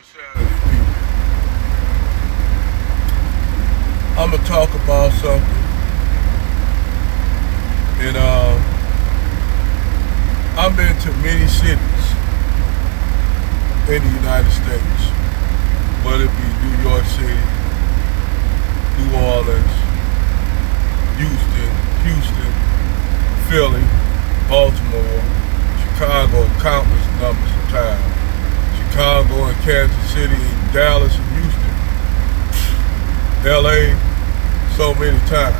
Saturday, people. I'm gonna talk about something, and I've been to many cities in the United States, whether it be New York City, New Orleans, Houston, Philly, Baltimore, Chicago, countless numbers of times. Chicago and Kansas City, and Dallas and Houston, LA, so many times,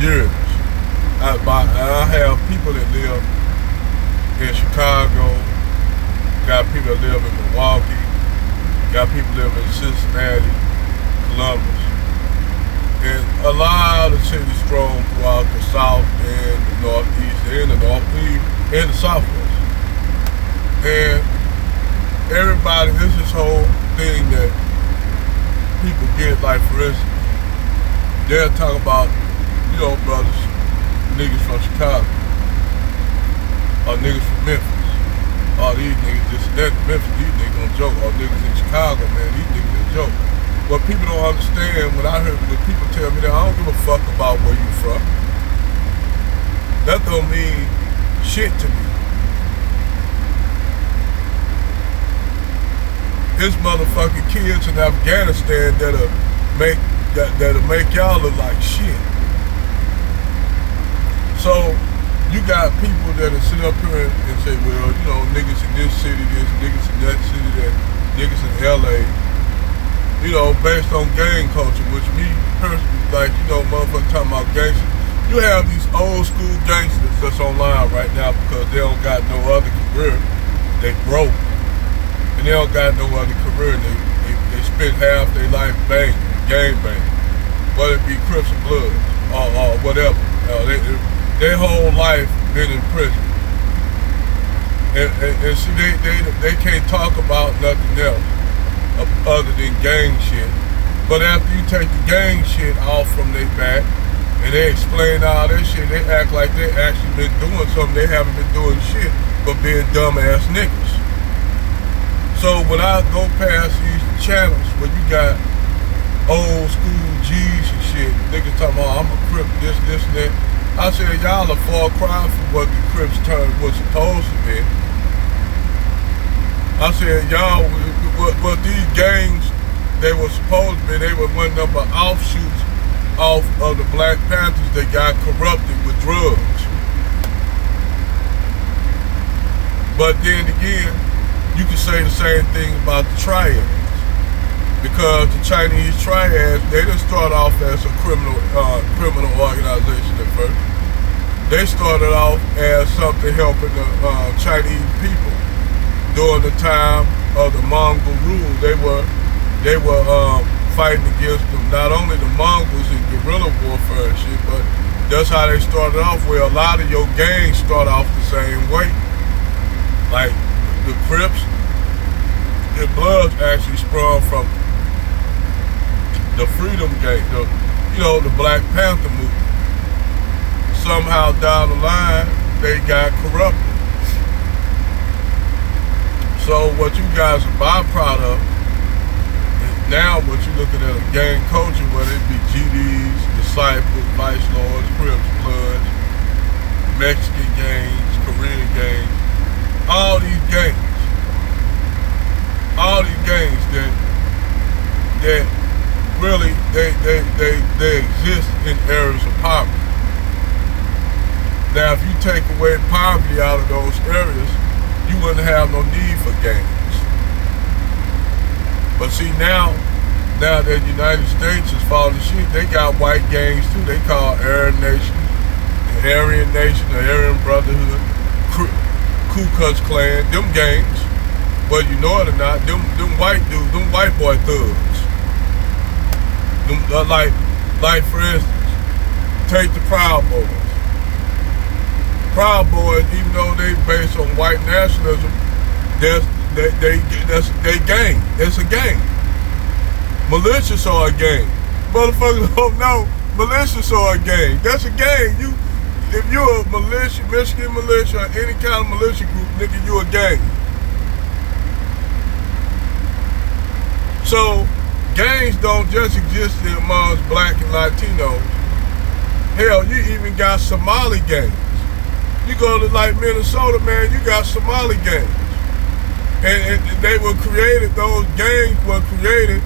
years. I have people that live in Chicago, got people that live in Milwaukee, got people that live in Cincinnati, Columbus, and a lot of cities strong throughout the South and the Northeast and the Northeast and the Southwest. And everybody, there's this whole thing that people get, like for instance, they'll talk about, brothers, niggas from Chicago, or niggas from Memphis, or these niggas just that Memphis, these niggas don't joke, or niggas in Chicago, man, these niggas don't joke. What people don't understand, when people tell me that, I don't give a fuck about where you from. That don't mean shit to me. There's motherfucking kids in Afghanistan that'll make y'all look like shit. So you got people that'll sit up here and say, well, niggas in this city, niggas in that city, that niggas in LA, based on gang culture, which me personally, like, motherfuckers talking about gangsters. You have these old school gangsters that's online right now because they don't got no other career. They broke. And they don't got no other career. They spend half their life banging, gang banging, whether it be Crips and Bloods or whatever. Their whole life been in prison. And see, they can't talk about nothing else other than gang shit. But after you take the gang shit off from their back and they explain all that shit, they act like they actually been doing something. They haven't been doing shit but being dumbass niggas. So when I go past these channels where you got old school G's and shit, niggas talking about I'm a Crip, this, and that, I said y'all a far cry from what the Crips term was supposed to be. I said y'all, what these gangs, they were supposed to be, they were one number offshoots off of the Black Panthers that got corrupted with drugs. But then again, you can say the same thing about the triads, because the Chinese triads, they didn't start off as a criminal organization at first. They started off as something helping the Chinese people during the time of the Mongol rule. They were fighting against them, not only the Mongols in guerrilla warfare and shit, but that's how they started off. Where a lot of your gangs start off the same way, like the Crips. The Bloods actually sprung from the Freedom Gang, the Black Panther movement. Somehow down the line, they got corrupted. So what you guys are byproduct is now what you're looking at a gang culture, whether it be GDs, Disciples, Vice Lords, Crips, Bloods, Mexican gangs, Korean gangs, all these gangs that really they exist in areas of poverty. Now, if you take away poverty out of those areas, you wouldn't have no need for gangs. But see, now that the United States is falling shit, they got white gangs too. They call Aryan Nation, the Aryan Nation, the Aryan Brotherhood, Ku Klux Klan, them gangs. Whether you know it or not, them white dudes, them white boy thugs. Them, like for instance, take the Proud Boys. Proud Boys, even though they based on white nationalism, that's they gang. It's a gang. Militias are a gang. Motherfuckers don't know. Militias are a gang. That's a gang. If you're a militia, Michigan militia, or any kind of militia group, nigga, you a gang. So gangs don't just exist amongst black and Latinos. Hell, you even got Somali gangs. You go to like Minnesota, man, you got Somali gangs. And they were created, those gangs were created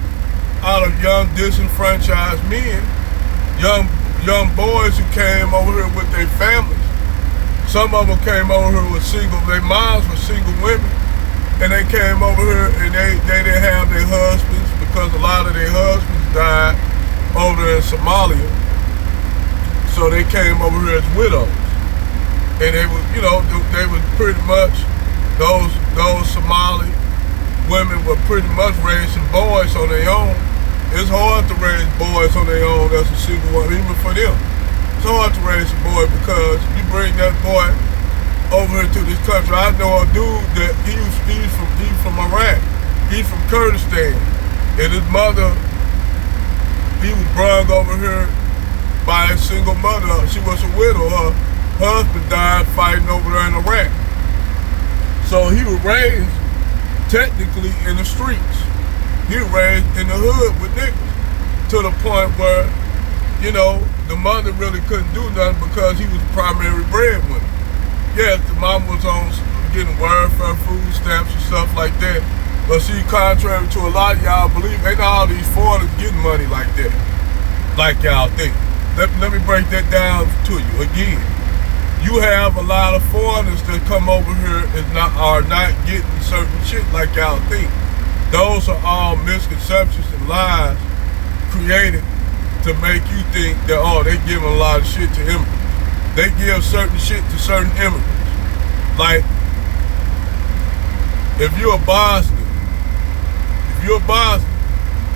out of young disenfranchised men, young boys who came over here with their families. Some of them came over here with their moms were single women, and they came over here and they didn't have their husbands because a lot of their husbands died over there in Somalia. So they came over here as widows. And they were, they were pretty much, those Somali women were pretty much raising boys on their own. It's hard to raise boys on their own as a single woman, even for them. It's hard to raise a boy because you bring that boy over here to this country. I know a dude that he's from Iraq. He's from Kurdistan. And his mother, he was brought over here by his single mother. She was a widow. Her husband died fighting over there in Iraq. So he was raised technically in the streets. He was raised in the hood with niggas to the point where, the mother really couldn't do nothing because he was the primary breadwinner. Yes, the mom was on getting welfare, food stamps and stuff like that. But see, contrary to a lot of y'all believe, ain't all these foreigners getting money like that, like y'all think. Let me break that down to you again. You have a lot of foreigners that come over here and are not getting certain shit like y'all think. Those are all misconceptions and lies created to make you think that, they giving a lot of shit to immigrants. They give certain shit to certain immigrants. Like, if you're a Bosnian,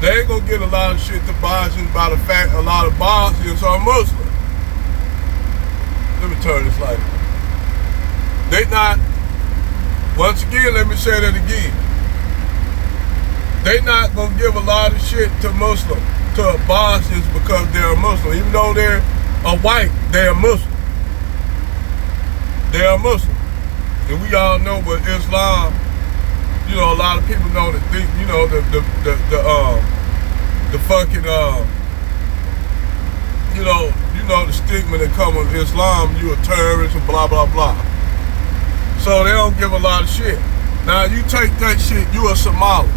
they ain't gonna get a lot of shit to Bosnians by the fact a lot of Bosnians are Muslim. Let me turn this light on. They not, once again, let me say that again. They not gonna give a lot of shit to Bosnians because they're Muslim. Even though they're a white, they're Muslim. They are Muslim. And we all know what Islam, a lot of people know that think, the fucking, the stigma that comes with Islam, you a terrorist and blah, blah, blah. So they don't give a lot of shit. Now you take that shit, you a Somali.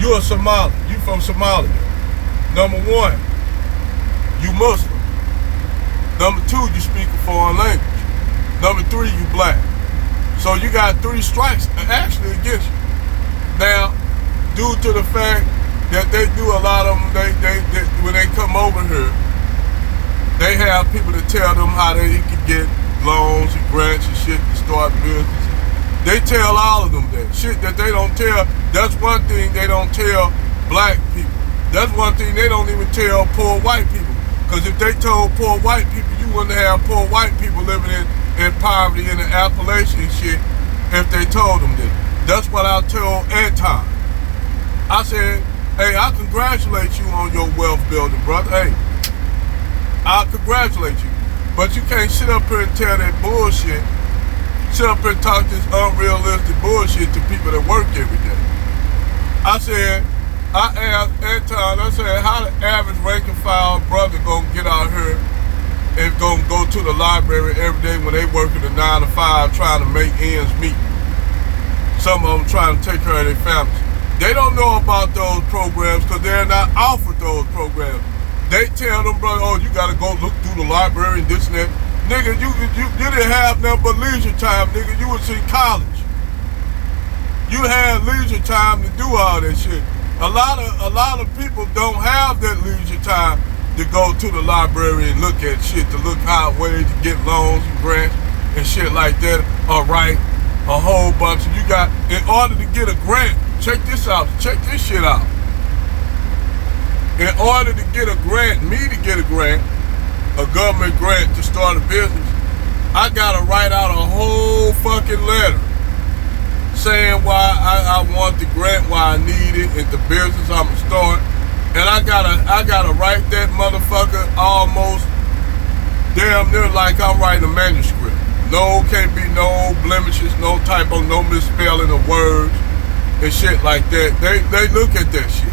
You from Somalia. Number one, you Muslim. Number two, you speak a foreign language. Number three, you black. So you got 3 strikes actually against you. Now, due to the fact that they do a lot of them, they when they come over here, they have people that tell them how they can get loans and grants and shit to start businesses. They tell all of them that. Shit that they don't tell, that's one thing they don't tell black people. That's one thing they don't even tell poor white people. Because if they told poor white people, you wouldn't have poor white people living in poverty in the Appalachian shit if they told them that. That's what I told Anton. I said, hey, I congratulate you on your wealth building, brother. Hey, I congratulate you. But you can't sit up here and tell that bullshit. Sit up here and talk this unrealistic bullshit to people that work every day. I asked Anton, I said, how the average rank and file brother gonna get out here and gonna go to the library every day when they working a 9 to 5 trying to make ends meet? Some of them trying to take care of their families. They don't know about those programs because they're not offered those programs. They tell them, brother, you gotta go look through the library and this and that. Nigga, you didn't have nothing but leisure time, nigga. You was in college. You had leisure time to do all that shit. A lot of people don't have that leisure time to go to the library and look at shit, to look out ways to get loans and grants and shit like that, or write a whole bunch of, in order to get a grant, check this shit out. In order to get a grant, a government grant to start a business, I gotta write out a whole fucking letter saying why I want the grant, why I need it, and the business I'm gonna start. And I gotta write that motherfucker almost damn near like I'm writing a manuscript. No, can't be no blemishes, no typo, no misspelling of words. and shit like that, they look at that shit.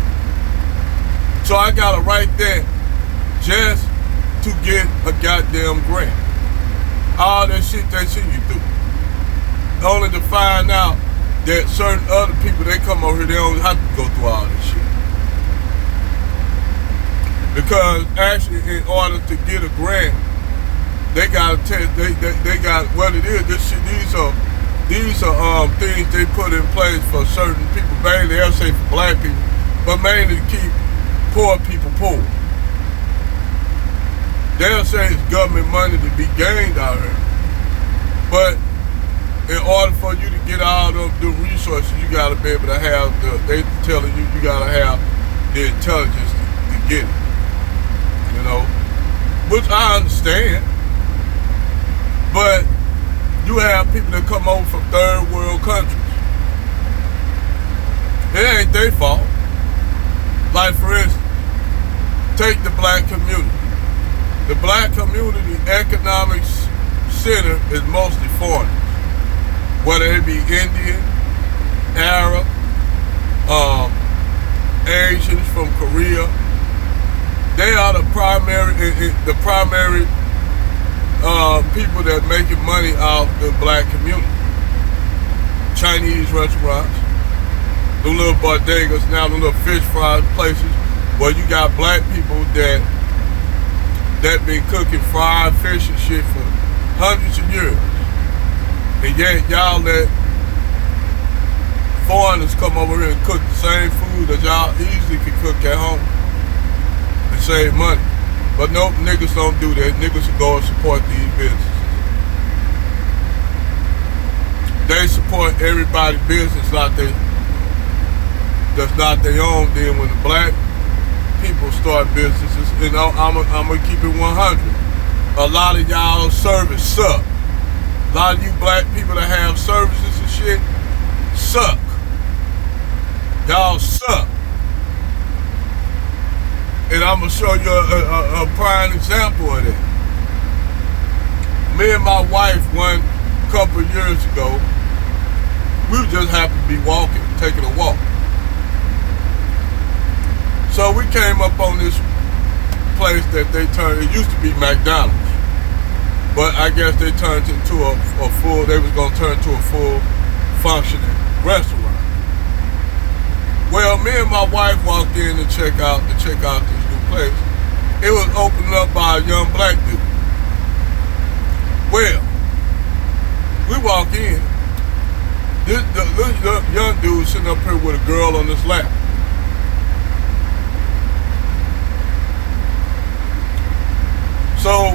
So I gotta write that just to get a goddamn grant. All that shit they see you through. Only to find out that certain other people, they come over here, they don't have to go through all this shit. Because actually, in order to get a grant, they gotta test. They got what it is. This shit. These are things they put in place for certain people. Mainly, they'll say for black people, but mainly to keep poor people poor. They'll say it's government money to be gained out here, but in order for you to get all of the resources, you gotta be able to have they telling you gotta have the intelligence to get it. You know, which I understand, but you have people that come over from third world countries. It ain't their fault. Like for instance, take the black community. The black community economic center is mostly foreigners, whether it be Indian, Arab, Asians from Korea. They are the primary people that making money off the black community. Chinese restaurants, the little bodegas, now the little fish fry places where you got black people that been cooking fried fish and shit for hundreds of years. And yet y'all let foreigners come over here and cook the same food that y'all easily could cook at home and save money. But nope, niggas don't do that. Niggas will go and support these businesses. They support everybody's business that's not their own. Then when the black people start businesses, you know, I'm gonna keep it 100. A lot of y'all service suck. A lot of you black people that have services and shit suck. Y'all suck. And I'm gonna show you a prime example of that. Me and my wife, one couple of years ago, we just happened to be walking, taking a walk. So we came up on this place that they turned, it used to be McDonald's, but I guess they turned into they was gonna turn to a full functioning restaurant. Well, me and my wife walked in to check out this new place. It was opened up by a young black dude. Well, we walk in. This young dude sitting up here with a girl on his lap. So,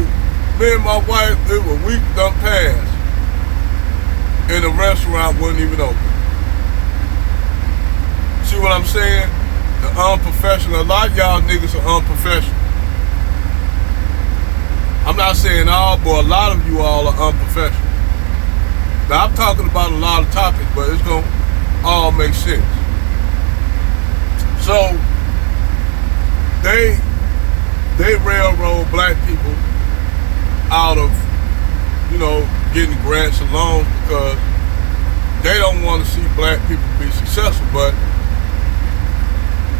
me and my wife, it was a week done passed, and the restaurant wasn't even open. See what I'm saying? The unprofessional. A lot of y'all niggas are unprofessional. I'm not saying all, but a lot of you all are unprofessional. Now, I'm talking about a lot of topics, but it's going to all make sense. So, they railroad black people out of, you know, getting grants and loans because they don't want to see black people be successful, but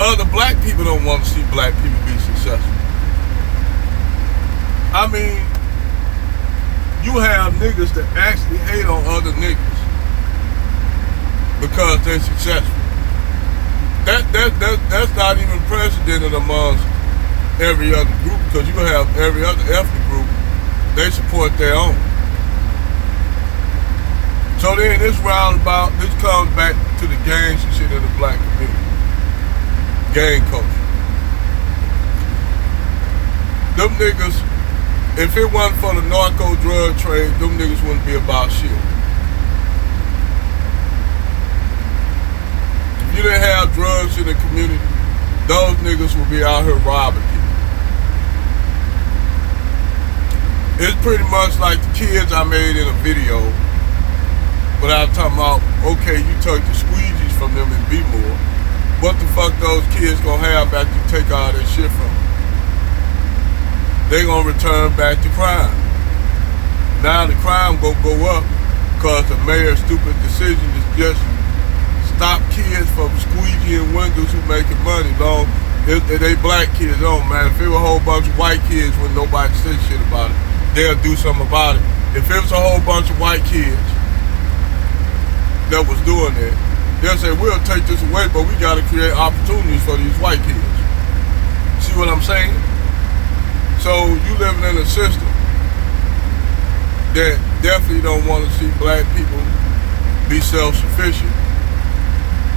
other black people don't want to see black people be successful. I mean, you have niggas that actually hate on other niggas because they're successful. That's not even precedented amongst every other group, because you have every other ethnic group, they support their own. So then this roundabout, this comes back to the gangs and shit in the black community. Gang culture. Them niggas, if it wasn't for the narco drug trade, them niggas wouldn't be about shit. If you didn't have drugs in the community, those niggas would be out here robbing people. It's pretty much like the kids I made in a video, but I was talking about, okay, you took the squeegees from them in B-More. What the fuck those kids gonna have after you take all that shit from them? They gonna return back to crime. Now the crime gonna go up because the mayor's stupid decision is just stop kids kids from squeegeeing windows who making money. Long if they black kids, don't matter. If it was a whole bunch of white kids when nobody say shit about it, they'll do something about it. If it was a whole bunch of white kids that was doing that, they'll say, we'll take this away, but we got to create opportunities for these white kids. See what I'm saying? So you living in a system that definitely don't want to see black people be self-sufficient.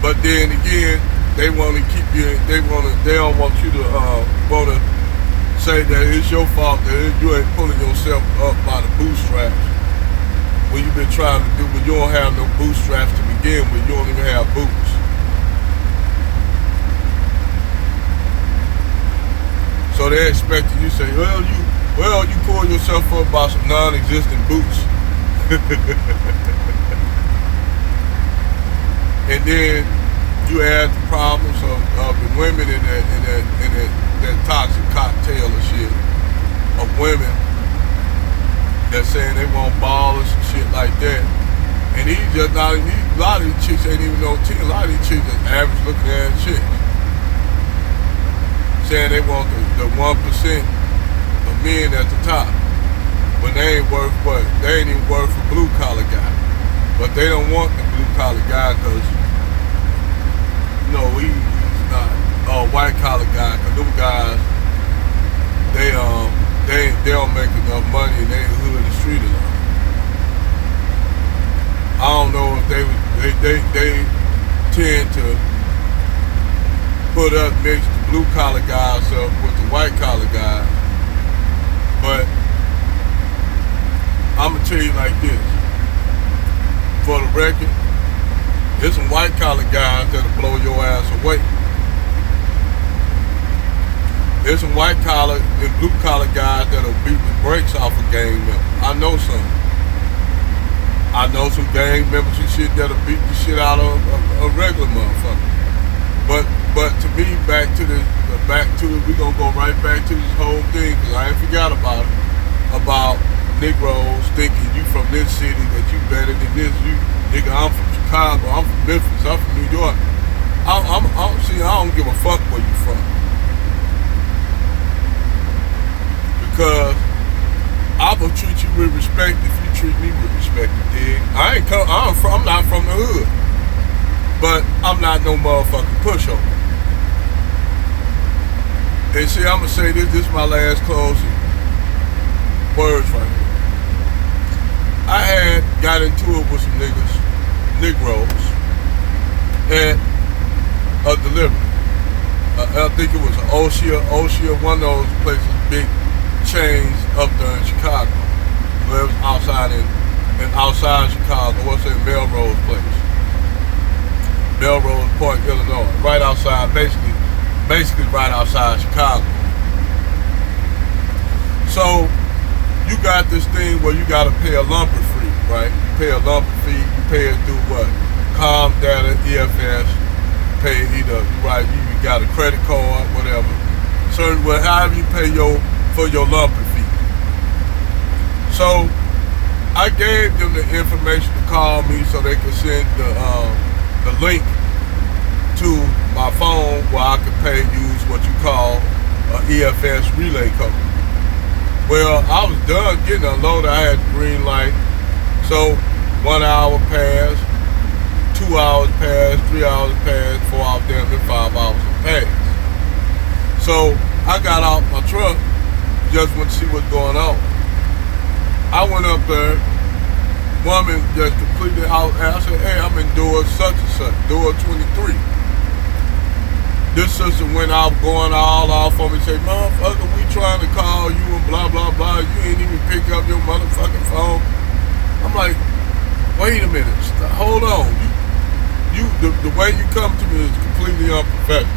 But then again, they want to keep you. They don't want you to want to say that it's your fault that you ain't pulling yourself up by the bootstraps when you've been trying to do. When you don't have no bootstraps to begin with, you don't even have boots. So they expecting you to say, well, you pull yourself up by some non-existent boots. And then you add the problems of the women in that toxic cocktail of shit of women that's saying they want ballers and shit like that. And a lot of these chicks ain't even no teen. A lot of these chicks are average looking ass chicks. Saying they want the 1% of men at the top. When they ain't worth what? They ain't even worth a blue collar guy. But they don't want the blue collar guy because, you know, he's not a white collar guy. Because them guys, they don't make enough money and they ain't hood the street enough. I don't know if they tend to put up mix the blue collar guys up with the white collar guys. But I'm gonna tell you like this. For the record, there's some white collar guys that'll blow your ass away. There's some white collar and blue collar guys that'll beat the brakes off a gang member. I know some. I know some gang members and shit that'll beat the shit out of a regular motherfucker. But to me, we gonna go right back to this whole thing, because I ain't forgot about it. About Negroes thinking you from this city, that you better than this. You nigga, I'm from Chicago, I'm from Memphis, I'm from New York. I don't give a fuck where you from. Because I will treat you with respect if you treat me with respect, you dig? I'm not from the hood. But I'm not no motherfucking pushover. And see, I'm gonna say this is my last closing words right here. I had got into it with some Negroes, at a delivery. I think it was an Oshia, one of those places, big chains up there in Chicago. Where it was outside Chicago, what's that, Melrose place? Melrose Park, Illinois, right outside, basically right outside Chicago. So you got this thing where you got to pay a lumper fee, right? You pay a lumper fee. You pay it through what? Comdata, EFS. You pay either you got a credit card, whatever. Certain way, however you pay for your lumper fee. So I gave them the information to call me so they could send the link to my phone where I could use what you call an EFS relay code. Well, I was done getting unloaded. I had the green light. So 1 hour passed, 2 hours passed, 3 hours passed, 4 hours down, then 5 hours passed. So I got out my truck, just went to see what's going on. I went up there. Woman just completely out. I said, hey, I'm in door such and such, door 23. This sister went out going all off on me, say, motherfucker, we trying to call you and blah, blah, blah. You ain't even pick up your motherfucking phone. I'm like, wait a minute, hold on. The way you come to me is completely unprofessional.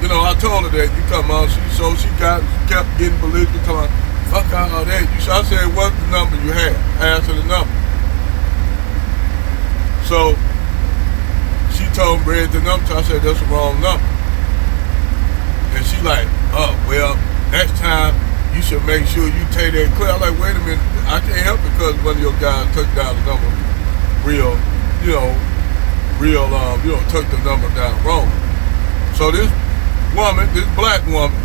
You know, I told her that you come on, she kept getting belligerent, talking, fuck all that. I said, what's the number you have? Ask her the number. So she told me, read the number. I said, that's the wrong number. And she like, oh, well, next time you should make sure you take that clear. I'm like, wait a minute, I can't help it because one of your guys took down the number real real, took the number down wrong. So this woman, this black woman,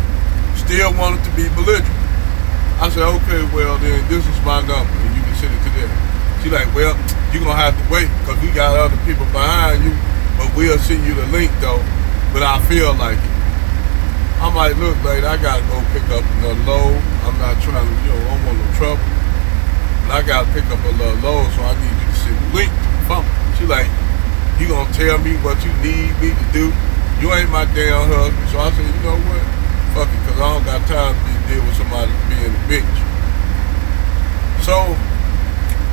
still wanted to be belligerent. I said, okay, well then this is my number and you can send it to them. She like, well, you're gonna have to wait because we got other people behind you, but we'll send you the link though, but I feel like it. I'm like, look, lady, I gotta go pick up another load. I'm not trying to, I don't want no trouble. But I gotta pick up a little load, so I need you to send the link to the phone. She like, you gonna tell me what you need me to do? You ain't my damn husband. So I said, you know what? Fuck it, because I don't got time to deal with somebody being a bitch. So,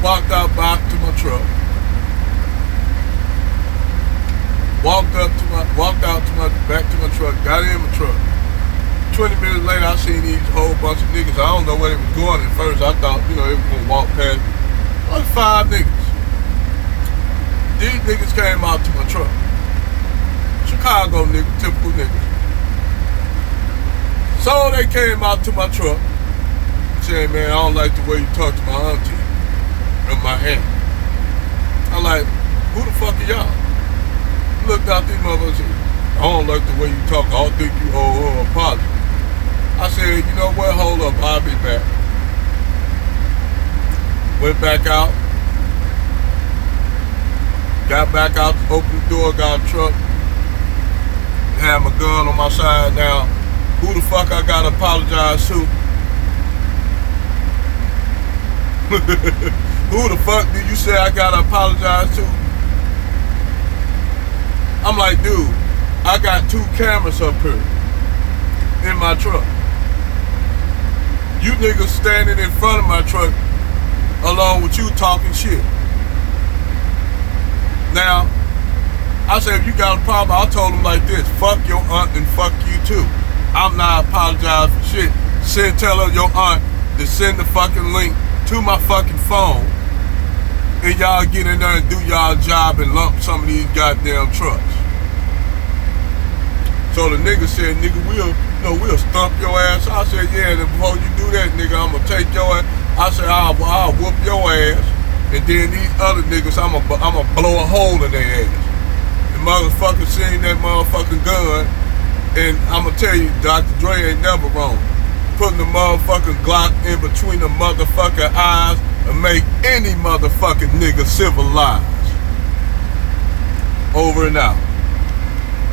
walked out back to my truck. Walked back to my truck, got in my truck. 20 minutes later, I seen these whole bunch of niggas. I don't know where they was going at first. I thought, they was gonna walk past. Like 5 niggas. These niggas came out to my truck. Chicago niggas, typical niggas. So they came out to my truck saying, man, I don't like the way you talk to my auntie and my aunt. I'm like, who the fuck are y'all? Looked out these motherfuckers and said, I don't like the way you talk. I don't think you owe her an apology. I said, you know what, hold up, I'll be back. Went back out. Got back out, opened the door, got a truck. Had my gun on my side now. Who the fuck I gotta apologize to? Who the fuck did you say I gotta apologize to? I'm like, dude, I got 2 cameras up here in my truck. You niggas standing in front of my truck along with you talking shit. Now, I said, if you got a problem, I told him like this, fuck your aunt and fuck you too. I'm not apologizing for shit. Tell her your aunt to send the fucking link to my fucking phone and y'all get in there and do y'all job and lump some of these goddamn trucks. So the nigga said, nigga, we'll stump your ass. I said, yeah, and before you do that, nigga, I'm gonna take your ass. I said, I'll whoop your ass. And then these other niggas, I'm gonna blow a hole in their ass. The motherfucker seen that motherfucking gun, and I'm gonna tell you, Dr. Dre ain't never wrong. Putting the motherfucking Glock in between the motherfucking eyes and make any motherfucking nigga civilized. Over and out.